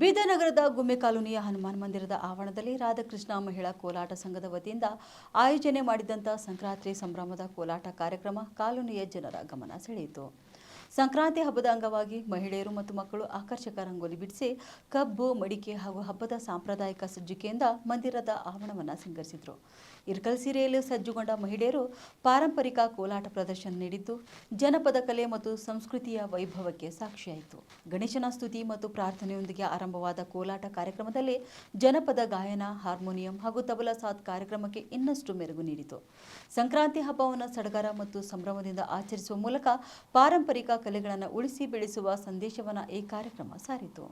ಬೀದರ್ ನಗರದ ಗುಮ್ಮೆ ಕಾಲೋನಿಯ ಹನುಮಾನ್ ಮಂದಿರದ ಆವರಣದಲ್ಲಿ ರಾಧಾಕೃಷ್ಣ ಮಹಿಳಾ ಕೋಲಾಟ ಸಂಘದ ವತಿಯಿಂದ ಆಯೋಜನೆ ಮಾಡಿದಂಥ ಸಂಕ್ರಾಂತಿ ಸಂಭ್ರಮದ ಕೋಲಾಟ ಕಾರ್ಯಕ್ರಮ ಕಾಲೋನಿಯ ಜನರ ಗಮನ ಸೆಳೆಯಿತು. ಸಂಕ್ರಾಂತಿ ಹಬ್ಬದ ಅಂಗವಾಗಿ ಮಹಿಳೆಯರು ಮತ್ತು ಮಕ್ಕಳು ಆಕರ್ಷಕ ರಂಗೋಲಿ ಬಿಡಿಸಿ ಕಬ್ಬು, ಮಡಿಕೆ ಹಾಗೂ ಹಬ್ಬದ ಸಾಂಪ್ರದಾಯಿಕ ಸಜ್ಜಿಕೆಯಿಂದ ಮಂದಿರದ ಆವರಣವನ್ನು ಸಿಂಗರಿಸಿದರು. ಇರ್ಕಲ್ ಸೀರೆಯಲ್ಲಿ ಸಜ್ಜುಗೊಂಡ ಮಹಿಳೆಯರು ಪಾರಂಪರಿಕ ಕೋಲಾಟ ಪ್ರದರ್ಶನ ನೀಡಿದ್ದು ಜನಪದ ಕಲೆ ಮತ್ತು ಸಂಸ್ಕೃತಿಯ ವೈಭವಕ್ಕೆ ಸಾಕ್ಷಿಯಾಯಿತು. ಗಣೇಶನ ಸ್ತುತಿ ಮತ್ತು ಪ್ರಾರ್ಥನೆಯೊಂದಿಗೆ ಆರಂಭವಾದ ಕೋಲಾಟ ಕಾರ್ಯಕ್ರಮದಲ್ಲಿ ಜನಪದ ಗಾಯನ, ಹಾರ್ಮೋನಿಯಂ ಹಾಗೂ ತಬಲಾ ಸಾಥ್ ಕಾರ್ಯಕ್ರಮಕ್ಕೆ ಇನ್ನಷ್ಟು ಮೆರುಗು ನೀಡಿತು. ಸಂಕ್ರಾಂತಿ ಹಬ್ಬವನ್ನು ಸಡಗರ ಮತ್ತು ಸಂಭ್ರಮದಿಂದ ಆಚರಿಸುವ ಮೂಲಕ ಪಾರಂಪರಿಕ ಕಲೆಗಳನ್ನು ಉಳಿಸಿ ಬೆಳೆಸುವ ಸಂದೇಶವನ್ನು ಈ ಕಾರ್ಯಕ್ರಮ ಸಾರಿತು.